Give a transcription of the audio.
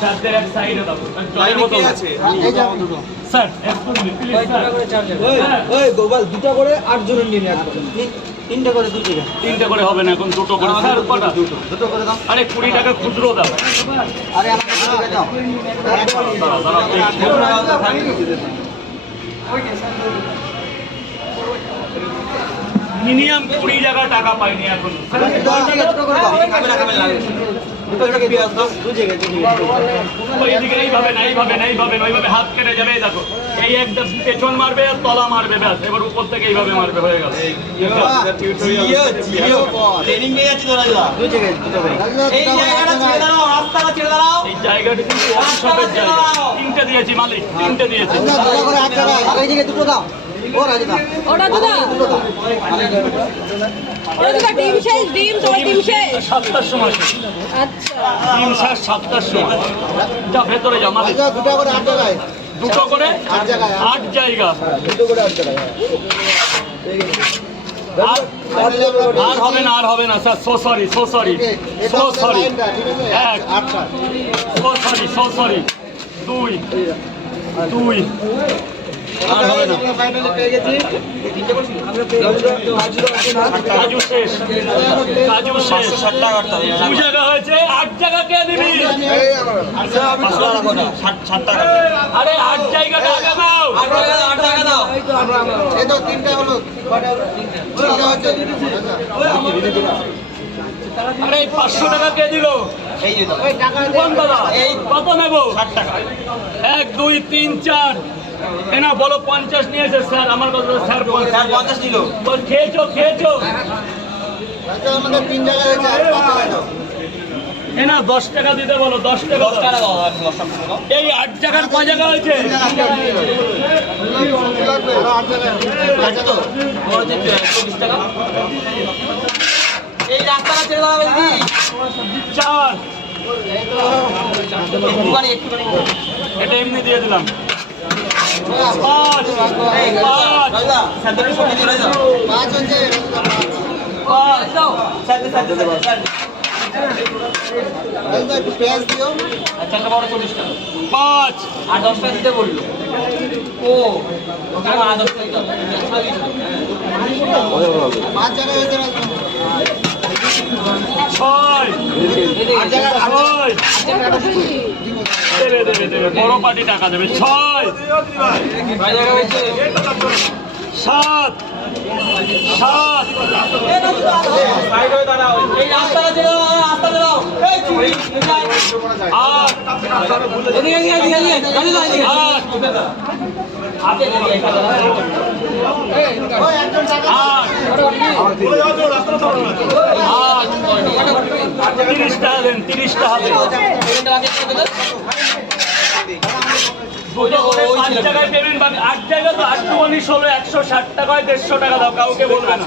চারদের এক সাইডে দাও লাইনে বোতল আছে এই যে দুটো sir excuse me, please, sir. ওই হ্যাঁ। ওই গোপাল দুটো করে আট জনের নিন একবারে তিন- তিনটে করে দুটো তিনটে করে হবে না এখন দুটো করে স্যার কটা দুটো দুটো করে দাও আরে কুড়ি টাকা খুচরো দাও আরে আমাকে দুটো দাও। মিনিমাম কুড়ি টাকা টাকা পাইনি এখন হাত কেটে যাবে দেখো এই একদম পেছন মারবে আর তলা মারবে ব্যাস এবার উপর থেকে এইভাবে মারবে হয়ে গেল এই জায়গাটা ছেড়ে দাও রাস্তাটা ছেড়ে দাও এই জায়গাটি কিন্তু তিনটে দিয়েছি মালিক তিনটে দিয়েছি দুটো দাও ও শেষ ডিম তোমার শেষ। সাতটার সময় আচ্ছা। শেষ সাতটার সময়। যা ভেতরে যা দুটো করে আট টাকায় দুটো করে আট জায়গায় আট। জায়গা। দুটো করে আট টাকা আর আর হবে না আর হবে না sir so sorry so sorry so sorry এক সো সরি সো সরি দুই দুই আর জায়গা আট জায়গা জায়গাটা আগে দাও আট টাকা আট টাকা দাও এই তো তিনটা হলো আরে পাঁচশো টাকা কে দিল? এই যে এই কত নেব? ষাট টাকা। এক দুই তিন চার। না বলো পঞ্চাশ নিয়েছে স্যার আমার কথা স্যার স্যার পঞ্চাশ নিল। বল খেয়েছো খেয়েছো? আচ্ছা আমাদের তিন জায়গা হয়েছে টাকা দাও না দশ টাকা দিতে বলো দশ টাকা দশ টাকা এই আট জায়গার কয় জায়গা হয়েছে? টাকা। এই রাস্তাটা ছেড়ে দাও চার। একটুখানি একটুখানি। এটা এমনি দিয়ে দিলাম। পাঁচ আর দশ টাকা দিতে বলল। ও আর দশ টাকা দিতে হবে। বড় পার্টি টাকা দেবে ছয় সাত আট আপনি এদিকে এদিকে ওই একজন টাকা আট আট তিরিশ টাকা দেন তিরিশ টাকা দেন দুটো করে পাঁচ টাকায় পেমেন্ট বাকি। আট জায়গা তো আট টু ষোলো, একশো ষাট টাকায় দেড়শো টাকা দাও, কাউকে বলবে না।